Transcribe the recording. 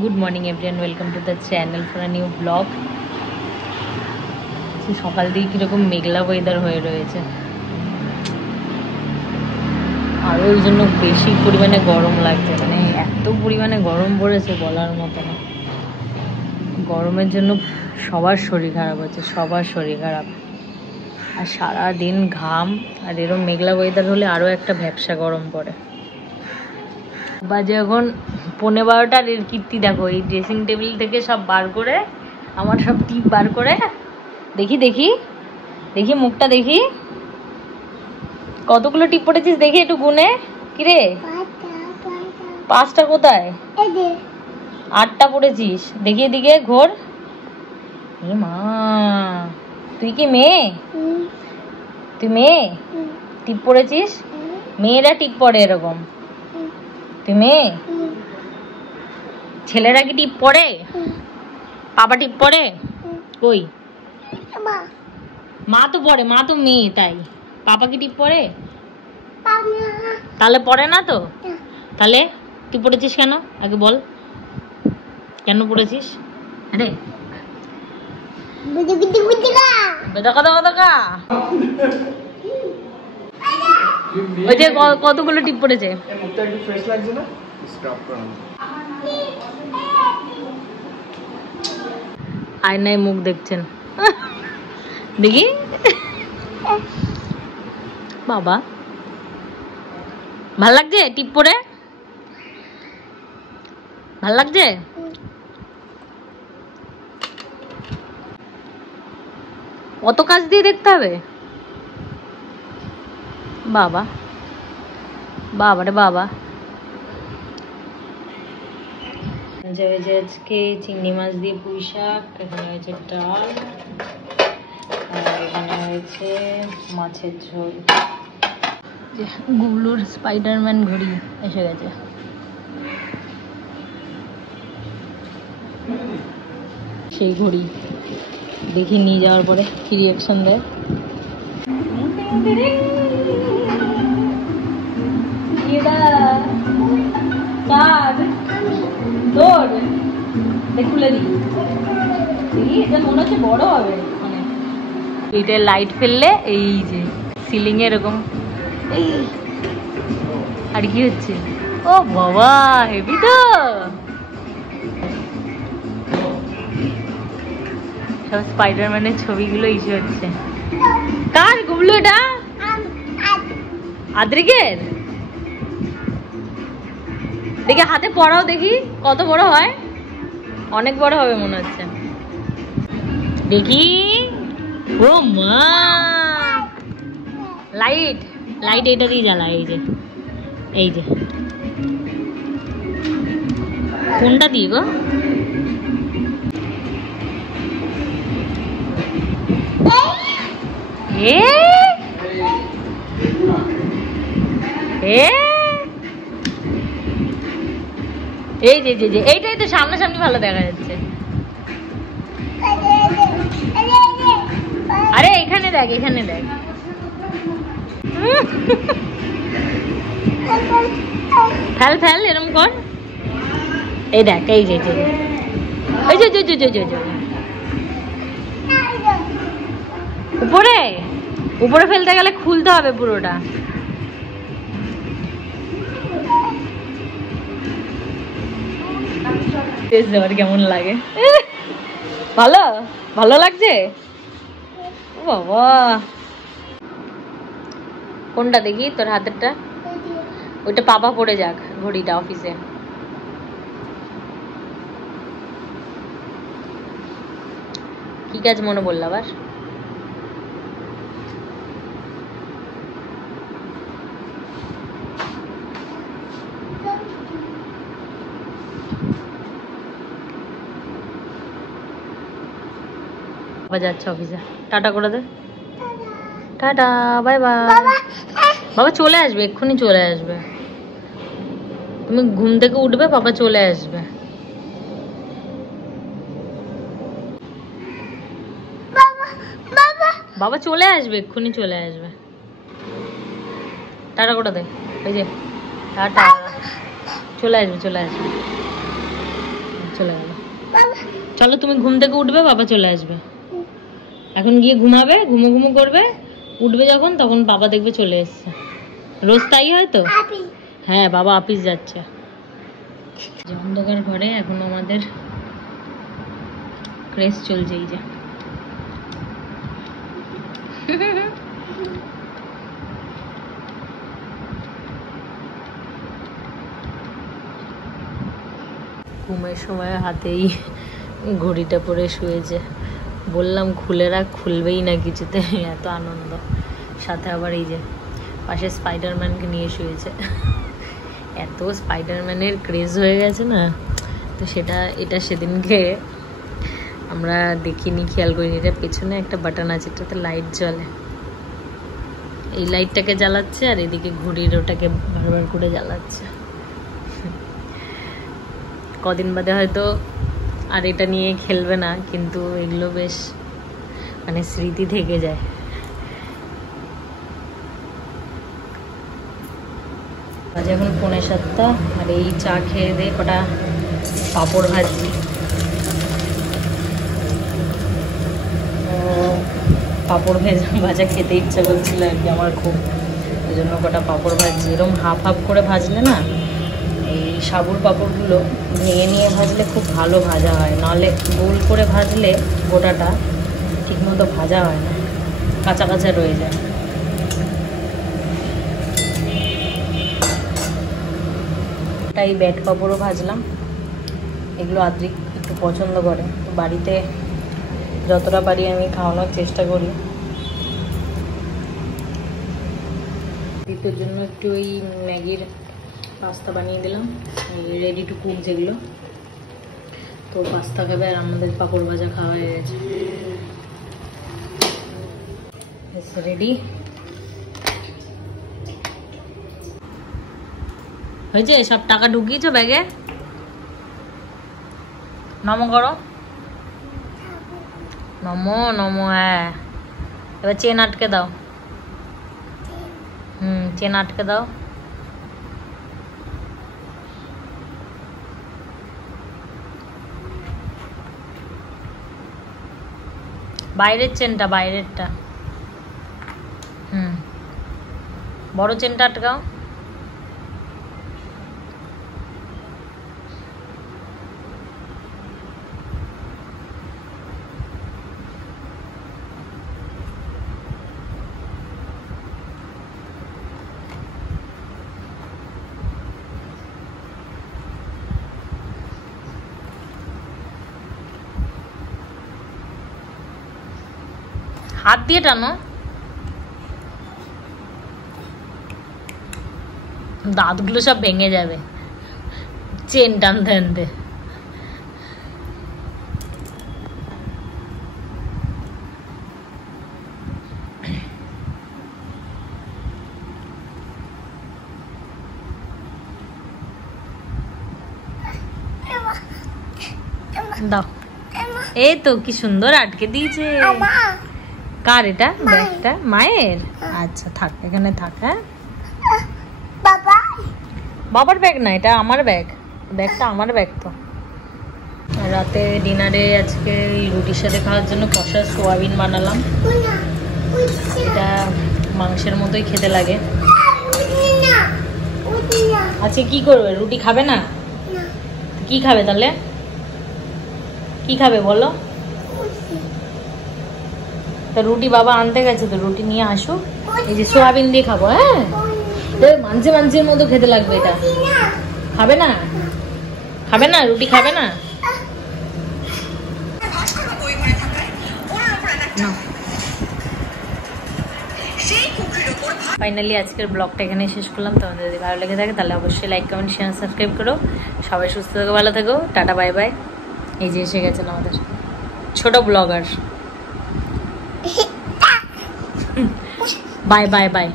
Good morning everyone, welcome to the channel for a new blog. সকাল দিয়ে কীরকম মেঘলা weather হয়ে রয়েছে, আর ওই জন্য বেশি পরিমাণে গরম লাগছে। মানে এত পরিমাণে গরম পড়েছে বলার মতো না। গরমের জন্য সবার শরীর খারাপ হচ্ছে, সবার শরীর খারাপ। আর সারাদিন ঘাম, আর এরকম মেঘলা ওয়েদার হলে আরও একটা ভ্যাপসা গরম পড়ে। বাজে এখন 11:15। এর কীর্তি দেখো, এই ড্রেসিং টেবিল থেকে সব বার করে, আমার সব টিপ বার করে, দেখি দেখি দেখি মুখটা দেখি, কতগুলো টিপ পড়েছিস দেখি একটু গুনে। কিরে, 5টা কোথায়? 8টা পড়েছিস, দেখি এদিকে ঘোর। এ মা, তুই কি মেয়ে? তুই মেয়ে? টিপ পড়েছিস? মেয়েরা টিপ পড়ে এরকম, তুই মেয়ে? ছেলেরা কি টিপ পড়ে? পাপা টিপ পড়ে? কই, মা তো পড়ে, মা তো মেয়ে, তাই পাপা কি টিপ পড়ে? তাহলে পড়ে না তো। তাহলে তুই পড়েছিস কেন আগে বল, কেন পড়েছিস? আরে ওই যে কতগুলো টিপ পড়েছে। আয়নায় মুখ দেখছেন, দেখি বাবা। ভাল লাগছে টিপ পরে? ভাল লাগছে? অত কাজ দিয়ে দেখতে হবে? বাবা বাবা রে বাবা। হয়েছে আজকে চিংড়ি মাছ দিয়ে পুঁই শাক, এখানে হয়েছে ডাল, আর এখানে হয়েছে মাছের ঝোল। গুবলুর স্পাইডারম্যান ঘড়ি এসে গেছে। সেই ঘড়ি দেখি নিয়ে যাওয়ার পরে কি রিয়াকশন দেয়। খুলে দিই, এটা মনে হচ্ছে বড় হবে। মানে এইটা লাইট ফেললে এই যে সিলিং এ এরকম, এই আর কি হচ্ছে? ও বাবা, হেভি তো। সব স্পাইডারম্যানের ছবিগুলো ইস্যু হচ্ছে। কার গুবলু এটা? আদ্রিকের। দেখি হাতে পড়াও, দেখি কত বড় হয়। অনেক বড় হবে মনে হচ্ছে, দেখি। ও মা, লাইট লাইট এটা দিয়ে জ্বালা। এই যে, এই যে কোনটা দিয়ে গো? এ এ এই যে যে এইটাই তো সামনাসামনি ভালো দেখা যাচ্ছে। আরে এখানে দেখ, এখানে দেখ। ফেল ফেল এরম কর। এই দেখ, এই যে ওই যে উপরে উপরে ফেলতে গেলে খুলতে হবে পুরোটা। কেমন লাগে? ভালো ভালো লাগছে। ও বাবা, কোনটা দেখি তোর হাতেরটা? ওইটা পাপা পড়ে যাক ঘড়িটা অফিসে। কি কাজ মনে বললো আবার? যাচ্ছে অফিসে, টাটা করে দে। Tata, bye bye. বাবা চলে আসবে, এক্ষুনি চলে আসবে। তুমি ঘুম থেকে উঠবে, বাবা চলে আসবে। বাবা চলে আসবে, এক্ষুনি চলে আসবে। টাটা করে দে, এই যে টাটা। চলে আসবে, চলে আসবে। চলে গেল। চলো তুমি ঘুম থেকে উঠবে, বাবা চলে আসবে। এখন গিয়ে ঘুমাবে, ঘুমো ঘুমো করবে, উঠবে যখন তখন বাবা দেখবে চলে এসছে। রোজ তাই হয় তো? হ্যাঁ, বাবা অফিস যাচ্ছে। অন্ধকার ঘরে এখন আমাদের ক্রেজ চলছে। এই যে ঘুমের সময় হাতেই ঘড়িটা পরে শুয়েছে। বললাম খুলে রাখ, খুলবেই না কিছুতে, এত আনন্দ। সাথে আবার এই যে পাশে স্পাইডারম্যানকে নিয়ে শুয়েছে। এত স্পাইডারম্যানের ক্রেজ হয়ে গেছে না, তো এটা সেদিনকে আমরা দেখিনি, খেয়াল করিনি। এটা পেছনে একটা বাটন আছে, এটাতে লাইট জ্বলে, এই লাইটটাকে জ্বালাচ্ছে আর এদিকে ঘড়ির ওটাকে বারবার করে জ্বালাচ্ছে। কদিন বাদে হয়তো আর এটা নিয়ে খেলবে না, কিন্তু এগুলো বেশ মানে স্মৃতি থেকে যায়। আজ এখন 6:45 আর এই চা খেয়ে দিয়ে কটা পাঁপড় ভাজি। পাঁপড় ভাজা খেতে ইচ্ছা করছিল আর কি আমার খুব, ওই জন্য কটা পাঁপড় ভাজি। এরকম হাফ হাফ করে ভাজলে না, এই সাবুর পাঁপড়গুলো ভেঙে নিয়ে ভাজলে খুব ভালো ভাজা হয়, নাহলে গোল করে ভাজলে গোটাটা ঠিকমতো ভাজা হয় না, কাঁচা কাঁচা রয়ে যায়। এই ব্যাট পাঁপড়ও ভাজলাম, এগুলো আদ্রিক একটু পছন্দ করে, তো বাড়িতে যতটা পারি আমি খাওয়ানোর চেষ্টা করি। দীপের জন্য একটু ওই ম্যাগির পাস্তা বানিয়ে দিলাম, রেডি টু কুক যেগুলো, তো পাস্তা খাবে আর আমাদের পাঁপড় ভাজা খাওয়া হয়ে গেছে। রেডি হয়েছে? সব টাকা ঢুকিয়েছো ব্যাগে? নমো করো, নমো নমো। হ্যাঁ, এবার চেন আটকে দাও। চেন আটকে দাও। বাইরের চেনটা, বাইরেরটা। বড় চেনটা আটকাও। হাত দিয়ে টানো, দাঁতগুলো সব ভেঙে যাবে চেন টানতে টানতে। দাও, এই তো কি সুন্দর আটকে দিয়েছে। কার এটা? ব্যাগটা মায়ের? আচ্ছা থাক, এখানে থাক। হ্যাঁ, বাবার ব্যাগ না, এটা আমার ব্যাগ, ব্যাগটা আমার ব্যাগ। তো রাতে ডিনারে আজকে রুটির সাথে খাওয়ার জন্য কষা সোয়াবিন বানালাম। এটা মাংসের মতোই খেতে লাগে। আচ্ছা কি করবে, রুটি খাবে না? কি খাবে তাহলে? কি খাবে বলো? তা রুটি বাবা আনতে গেছে, তো রুটি নিয়ে আসুক, এই যে সোয়াবিন দিয়ে খাবো। হ্যাঁ, মাংসে মাংসের মতো খেতে লাগবে। এটা খাবে না? খাবে না রুটি? খাবে না? ফাইনালি আজকের ব্লগটা এখানে শেষ করলাম। তোমাদের যদি ভালো লেগে থাকে তাহলে অবশ্যই লাইক কমেন্ট শেয়ার সাবস্ক্রাইব করো। সবাই সুস্থ থেকো, ভালো থেকো, টাটা বাই বাই। এই যে এসে গেছেন আমাদের ছোট ব্লগার। Bye bye bye.